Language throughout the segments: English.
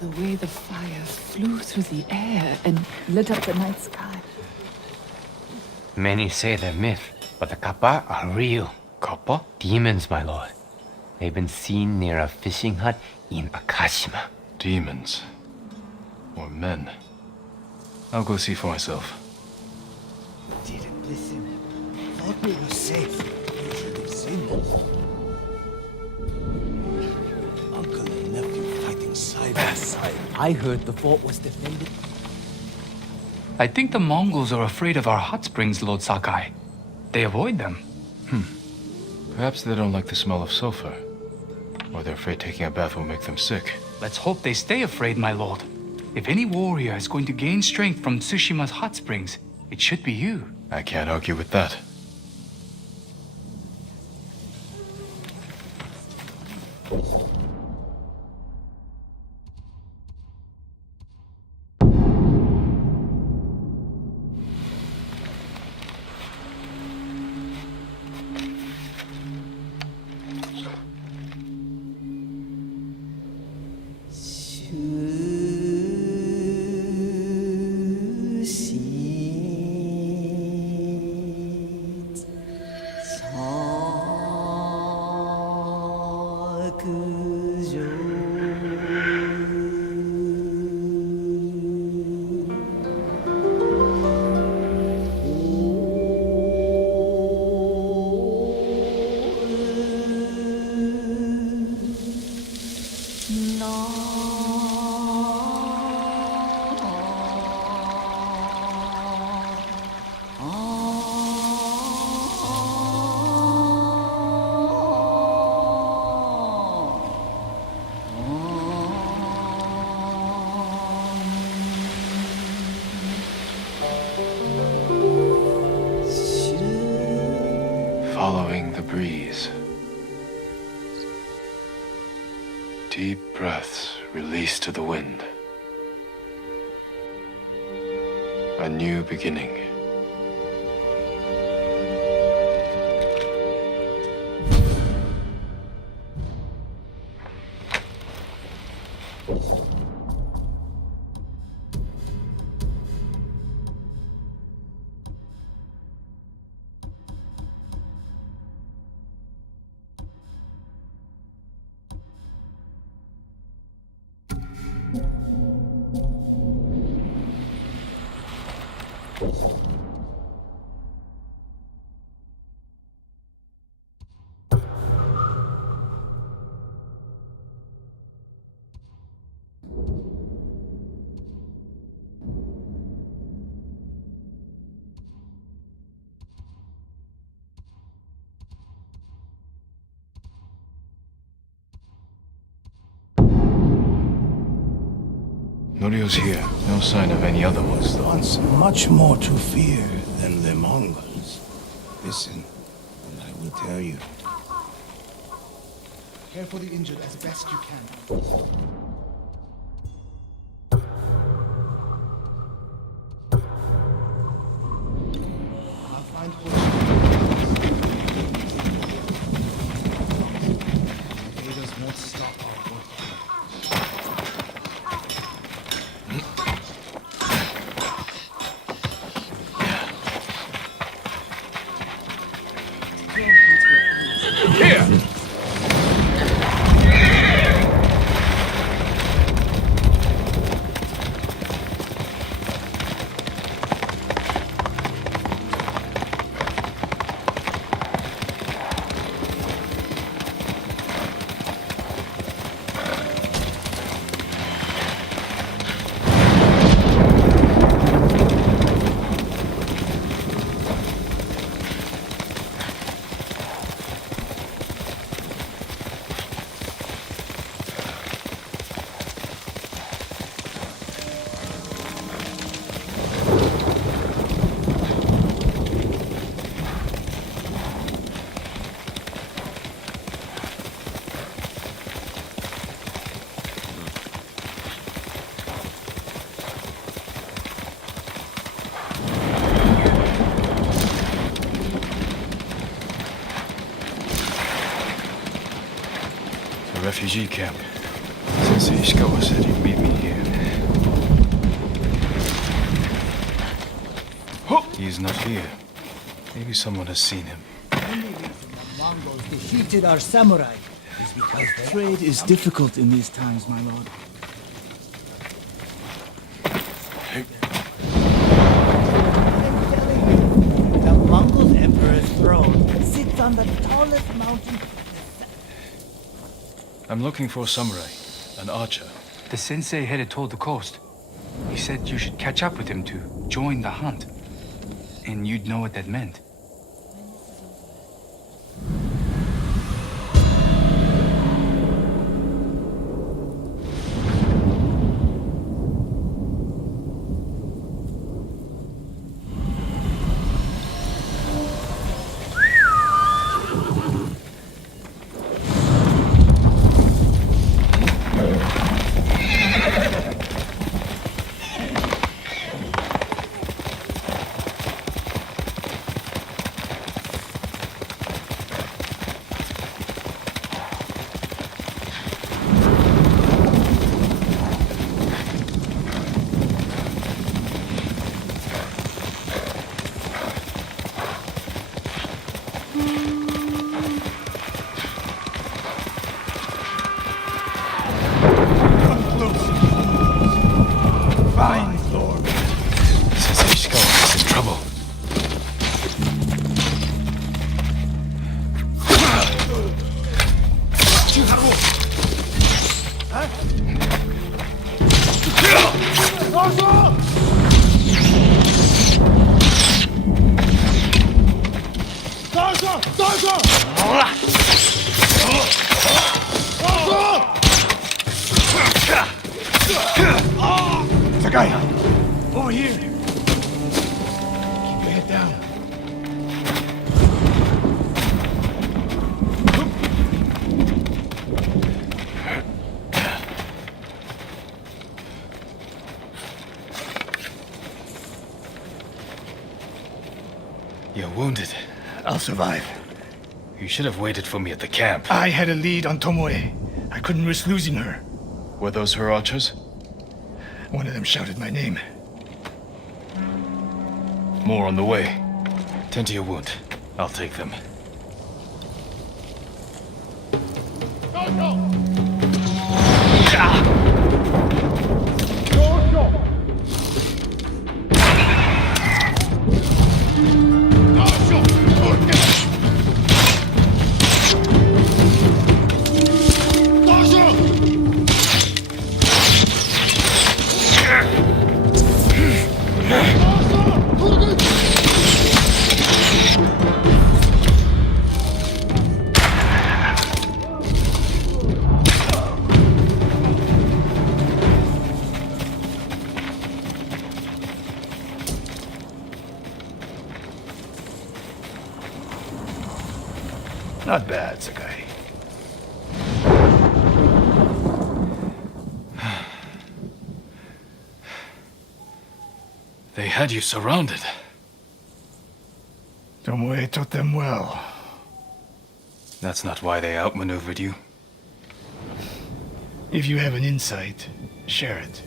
The way the fire flew through the air and lit up the night sky. Many say they're myth, but the kappa are real. Kappa? Demons, my lord. They've been seen near a fishing hut in Akashima. Demons. Or men. I'll go see for myself. Didn't listen. Thought we were safe. You should have seen them. Uncle and nephew fighting side by side. I heard the fort was defended. I think the Mongols are afraid of our hot springs, Lord Sakai. They avoid them. Perhaps they don't like the smell of sulfur. Or they're afraid taking a bath will make them sick. Let's hope they stay afraid, my lord. If any warrior is going to gain strength from Tsushima's hot springs, it should be you. I can't argue with that. Following the breeze. Deep breaths released to the wind. A new beginning. Norio's here. No sign of any other monster. Once much more to fear than the Mongols. Listen, and I will tell you. Care for the injured as best you can. I'll find Invaders won't stop our work. Refugee camp. Sensei Ishikawa said he'd meet me He's not here. Maybe someone has seen him. The only reason the Mongols defeated our samurai is because trade is difficult in these times, my lord. I'm telling you, the Mongol emperor's throne sits on the tallest mountain. I'm looking for a samurai, an archer. The sensei headed toward the coast. He said you should catch up with him to join the hunt. And you'd know what that meant. Sensei Ishikawa is in trouble. Sakai! Over here! Keep your head down. You're wounded. I'll survive. You should have waited for me at the camp. I had a lead on Tomoe. I couldn't risk losing her. Were those her archers? One of them shouted my name. More on the way. Tend to your wound. I'll take them. Not bad, Sakai. They had you surrounded. Tomoe taught them well. That's not why they outmaneuvered you. If you have an insight, share it.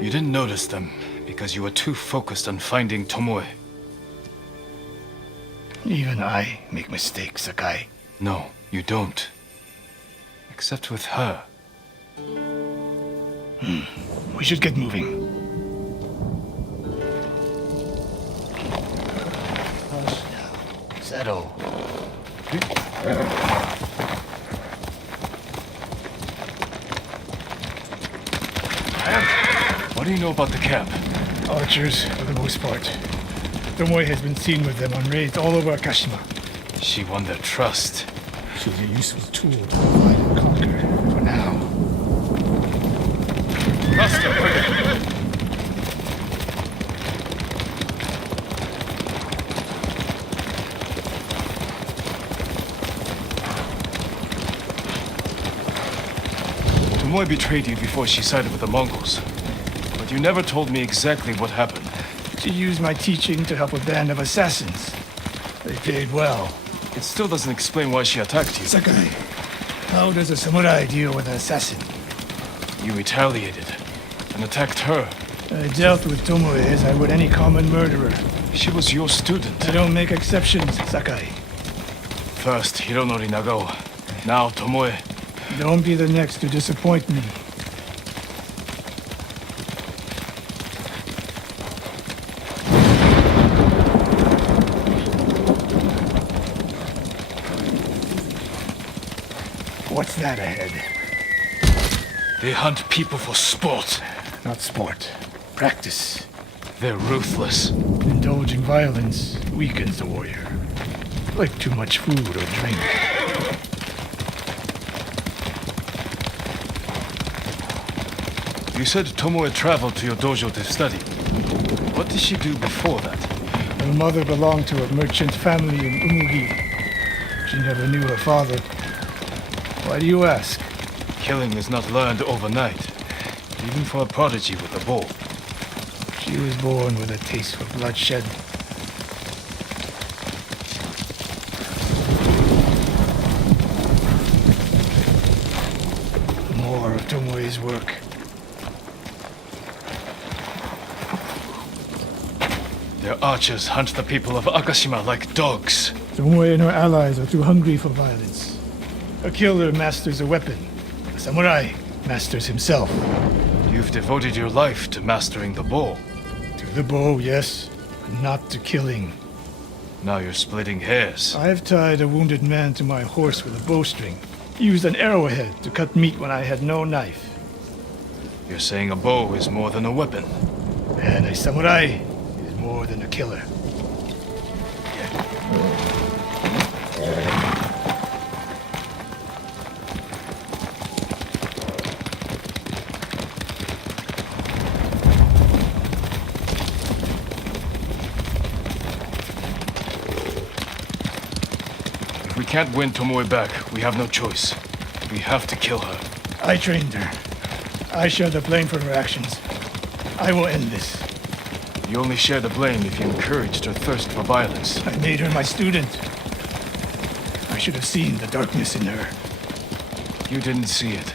You didn't notice them because you were too focused on finding Tomoe. Even I make mistakes, Sakai. No, you don't. Except with her. We should get moving. Hush now. Settle. What do you know about the camp? Archers, for the most part. Tomoe has been seen with them on raids all over Akashima. She won their trust. She's a useful tool to divide and conquer, for now. Tomoe betrayed you before she sided with the Mongols. But you never told me exactly what happened. She used my teaching to help a band of assassins. They paid well. It still doesn't explain why she attacked you. Sakai, how does a samurai deal with an assassin? You retaliated and attacked her. I dealt with Tomoe as I would any common murderer. She was your student. I don't make exceptions, Sakai. First Hironori Nagao, now Tomoe. Don't be the next to disappoint me. What's that ahead? They hunt people for sport. Not sport. Practice. They're ruthless. Indulging violence weakens the warrior. Like too much food or drink. You said Tomoe traveled to your dojo to study. What did she do before that? Her mother belonged to a merchant family in Umugi. She never knew her father. Why do you ask? Killing is not learned overnight, even for a prodigy with a bow. She was born with a taste for bloodshed. More of Tomoe's work. Their archers hunt the people of Akashima like dogs. Tomoe and her allies are too hungry for violence. A killer masters a weapon. A samurai masters himself. You've devoted your life to mastering the bow. To the bow, yes, but not to killing. Now you're splitting hairs. I've tied a wounded man to my horse with a bowstring. Used an arrowhead to cut meat when I had no knife. You're saying a bow is more than a weapon. And a samurai is more than a killer. If we can't win Tomoe back, we have no choice. We have to kill her. I trained her. I share the blame for her actions. I will end this. You only share the blame if you encouraged her thirst for violence. I made her my student. I should have seen the darkness in her. You didn't see it,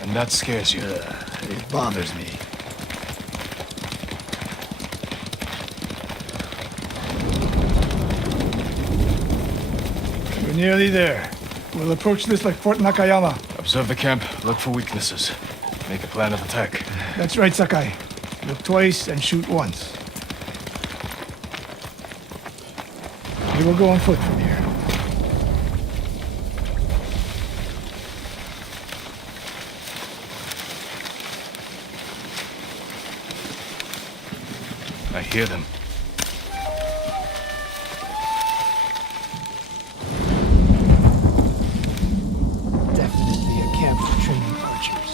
and that scares you. It bothers me. We're nearly there. We'll approach this like Fort Nakayama. Observe the camp, look for weaknesses. Make a plan of attack. That's right, Sakai. Look twice and shoot once. We will go on foot from here. I hear them. Definitely a camp for training archers.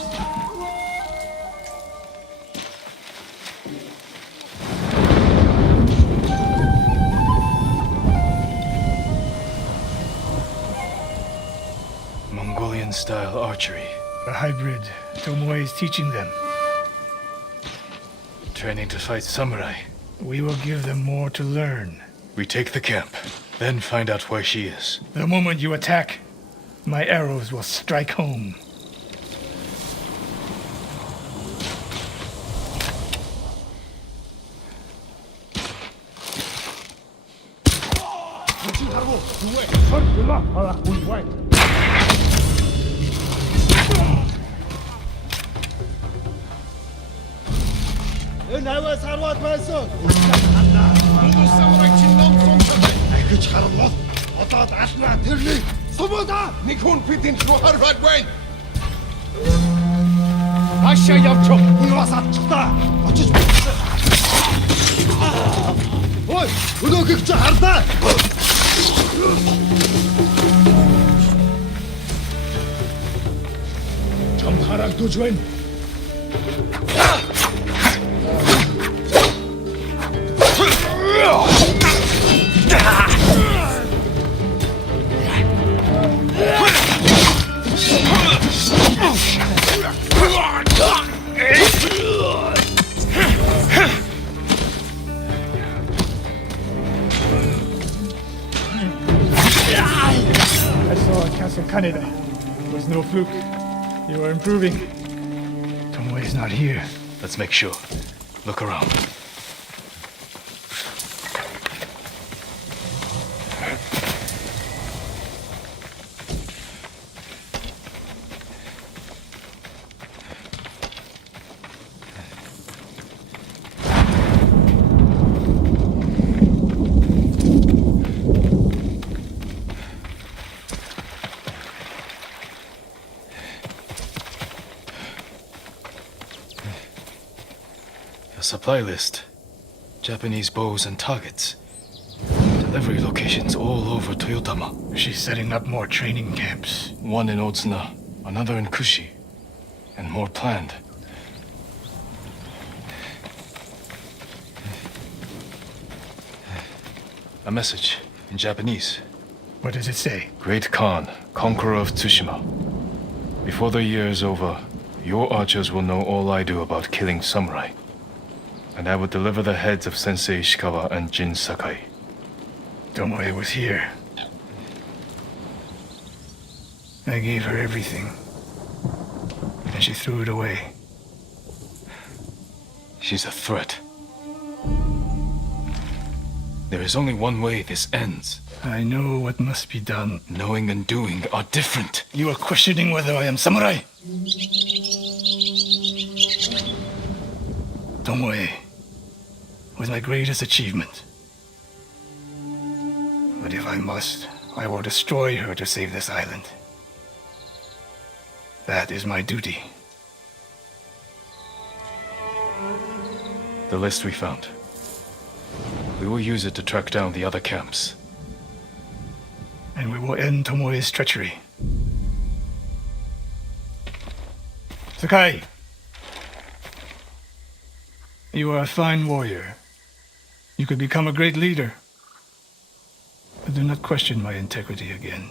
Mongolian-style archery. A hybrid. Tomoe is teaching them. Training to fight samurai. We will give them more to learn. We take the camp, then find out where she is. The moment you attack, my arrows will strike home. Нэг хүн бидний рүү харваад байна. Ашаа явчих. Энэ бас атчихтаа. Очиж. Ой, өнөөгч чи хардаа. Чам харагдаж байна. I saw at Castle Kaneda. It was no fluke. You are improving. Tomoe is not here. Let's make sure. Look around. A supply list. Japanese bows and targets. Delivery locations all over Toyotama. She's setting up more training camps. One in Otsuna, another in Kushi, and more planned. A message in Japanese. What does it say? Great Khan, conqueror of Tsushima. Before the year is over, your archers will know all I do about killing samurai. And I will deliver the heads of Sensei Ishikawa and Jin Sakai. Tomoe was here. I gave her everything. And she threw it away. She's a threat. There is only one way this ends. I know what must be done. Knowing and doing are different. You are questioning whether I am samurai? Tomoe was my greatest achievement. But if I must, I will destroy her to save this island. That is my duty. The list we found. We will use it to track down the other camps. And we will end Tomoe's treachery. Sakai! You are a fine warrior. You could become a great leader. But do not question my integrity again.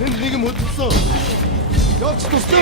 핸들링을 못했어. 역시 도스.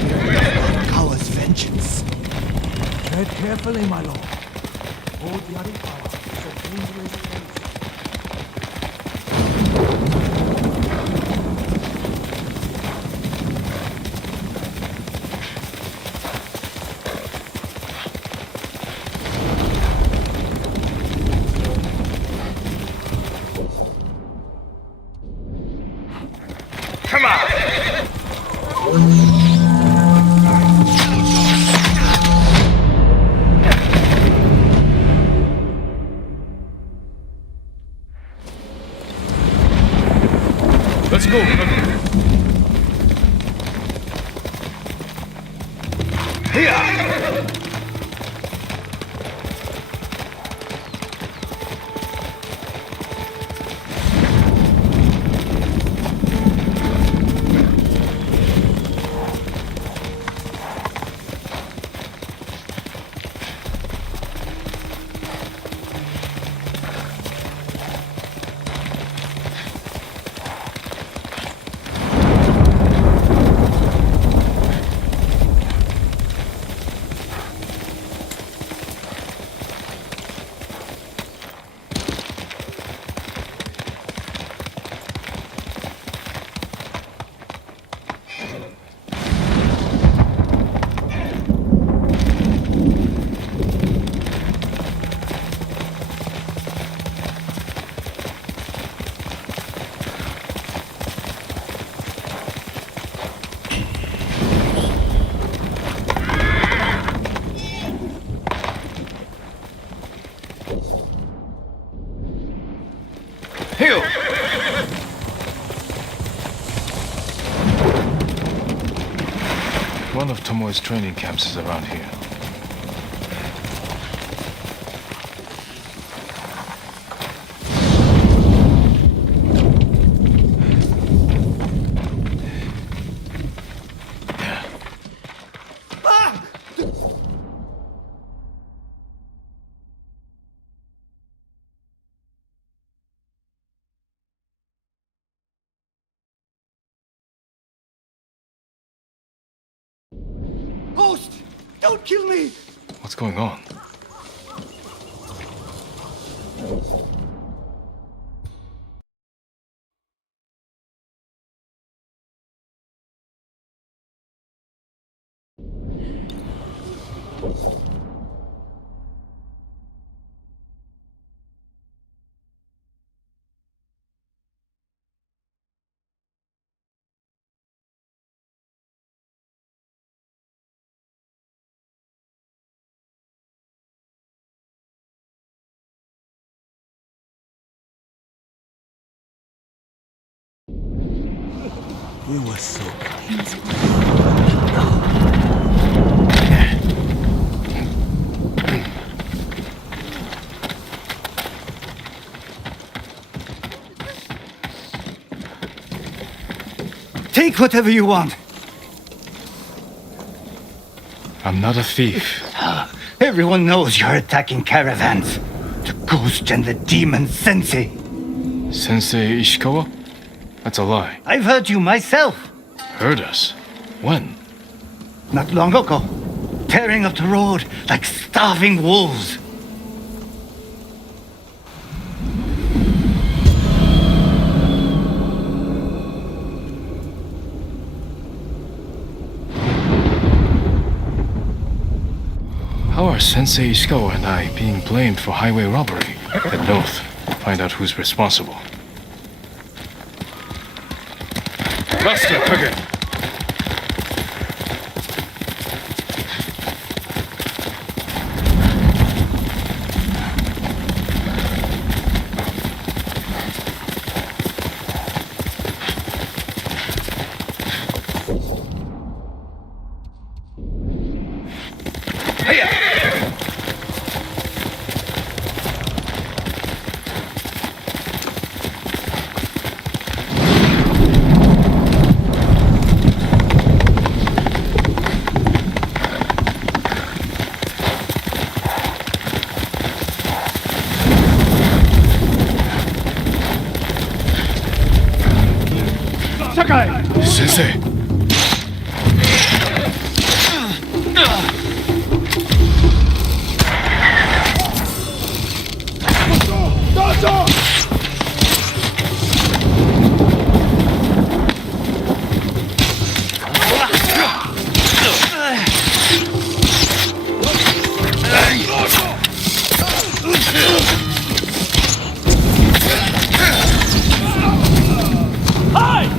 Ishikawa's vengeance. Tread carefully, my lord. Old Yarikawa is a dangerous place. Let's go. One of Tomoe's training camps is around here. Host! Don't kill me! What's going on? We were so kind. Take whatever you want. I'm not a thief. Everyone knows you're attacking caravans. The ghost and the demon Sensei. Sensei Ishikawa? That's a lie. I've heard you myself. Heard us? When? Not long ago. Tearing up the road like starving wolves. How are Sensei Ishikawa and I being blamed for highway robbery? Head north. Find out who's responsible. Master, again. Sensei!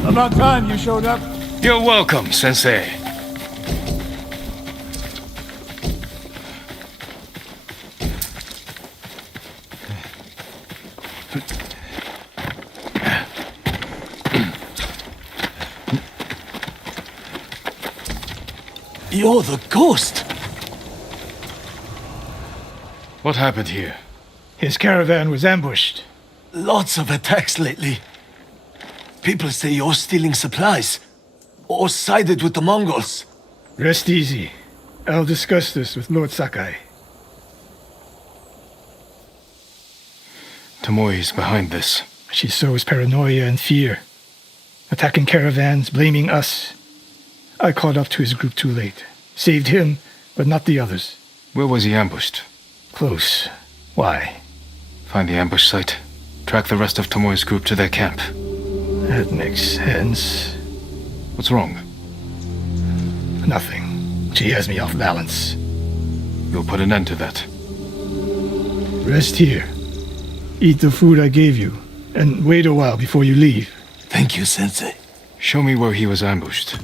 About time you showed up. You're welcome, Sensei. You're the ghost! What happened here? His caravan was ambushed. Lots of attacks lately. People say you're stealing supplies. Or sided with the Mongols. Rest easy. I'll discuss this with Lord Sakai. Tomoe is behind this. She sows paranoia and fear. Attacking caravans, blaming us. I caught up to his group too late. Saved him, but not the others. Where was he ambushed? Close. Why? Find the ambush site. Track the rest of Tomoe's group to their camp. That makes sense. What's wrong? Nothing. She has me off balance. You'll put an end to that. Rest here. Eat the food I gave you, and wait a while before you leave. Thank you, Sensei. Show me where he was ambushed.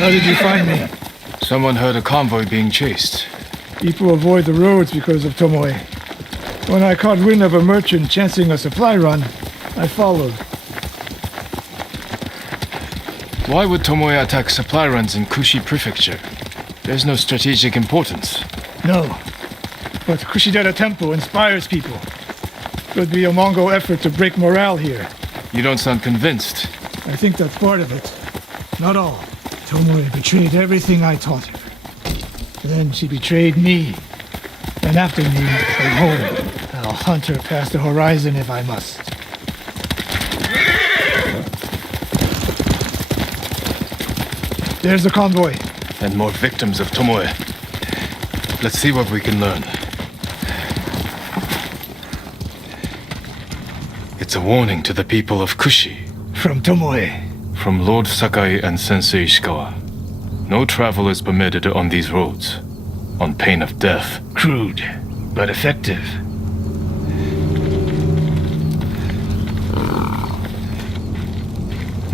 How did you find me? Someone heard a convoy being chased. People avoid the roads because of Tomoe. When I caught wind of a merchant chancing a supply run, I followed. Why would Tomoe attack supply runs in Kushi Prefecture? There's no strategic importance. No. But Kushidera Temple inspires people. Could be a Mongol effort to break morale here. You don't sound convinced. I think that's part of it. Not all. Tomoe betrayed everything I taught her. Then she betrayed me. And after me, her home. I'll hunt her past the horizon if I must. There's the convoy. And more victims of Tomoe. Let's see what we can learn. It's a warning to the people of Kushi. From Tomoe. From Lord Sakai and Sensei Ishikawa. No travel is permitted on these roads, on pain of death. Crude, but effective.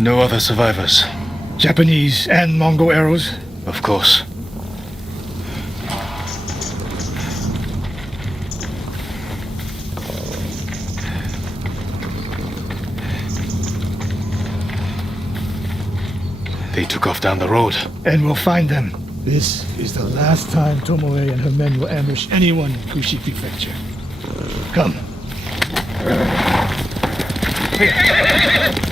No other survivors. Japanese and Mongol arrows? Of course. They took off down the road. And we'll find them. This is the last time Tomoe and her men will ambush anyone in Kushi Prefecture. Come. Here.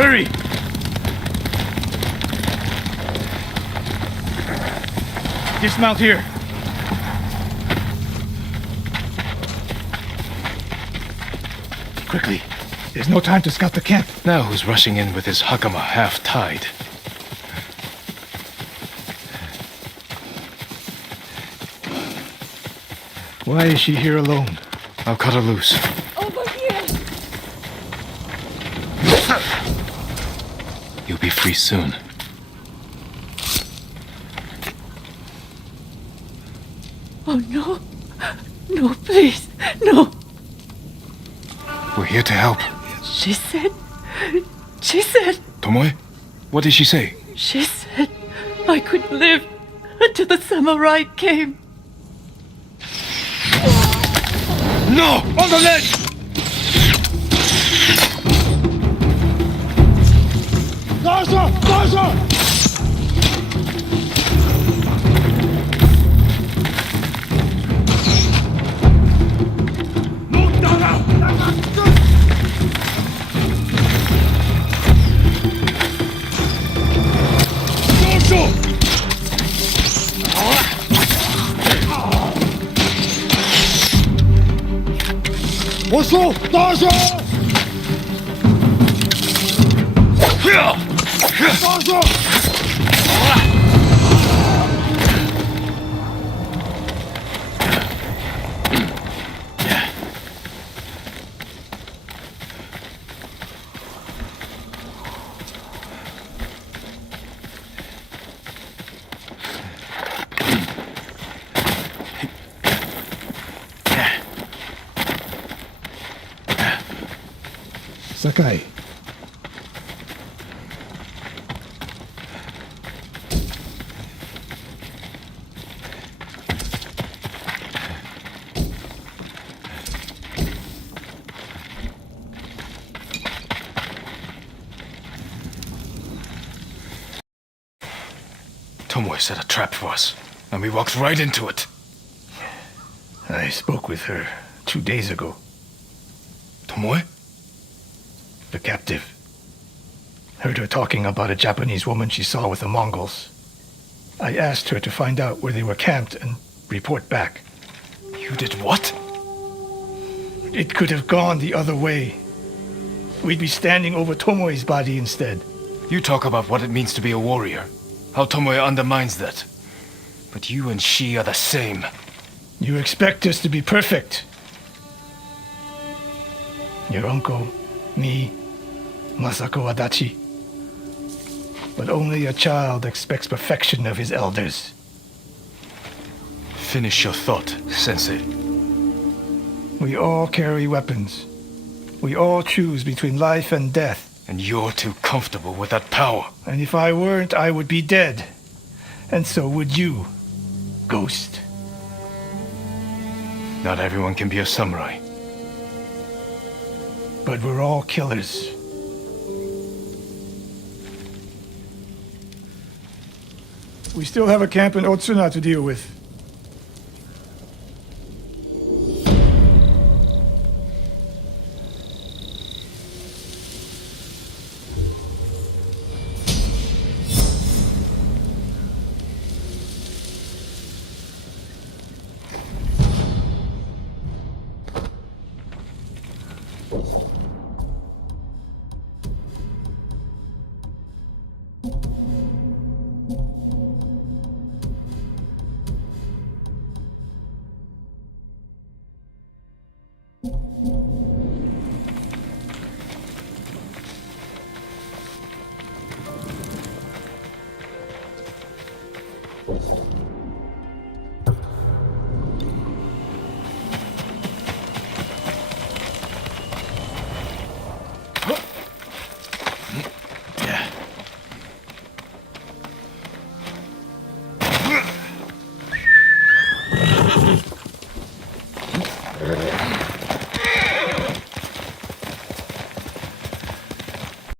Hurry! Dismount here. Quickly. There's no time to scout the camp. Now who's rushing in with his hakama half-tied? Why is she here alone? I'll cut her loose. Over here! You'll be free soon. Oh no! No, please! No! We're here to help. She said... She said... Tomoe? What did she say? She said I could live until the samurai came. No! On the ledge! Gaza! Gaza! Oslo! Gaza! Gaza! Sakai. Tomoe set a trap for us, and we walked right into it. I spoke with her 2 days ago. Tomoe? The captive. Heard her talking about a Japanese woman she saw with the Mongols. I asked her to find out where they were camped and report back. You did what? It could have gone the other way. We'd be standing over Tomoe's body instead. You talk about what it means to be a warrior. How Tomoe undermines that. But you and she are the same. You expect us to be perfect. Your uncle, me, Masako Adachi. But only a child expects perfection of his elders. Finish your thought, Sensei. We all carry weapons. We all choose between life and death. And you're too comfortable with that power. And if I weren't, I would be dead. And so would you, Ghost. Not everyone can be a samurai. But we're all killers. We still have a camp in Otsuna to deal with.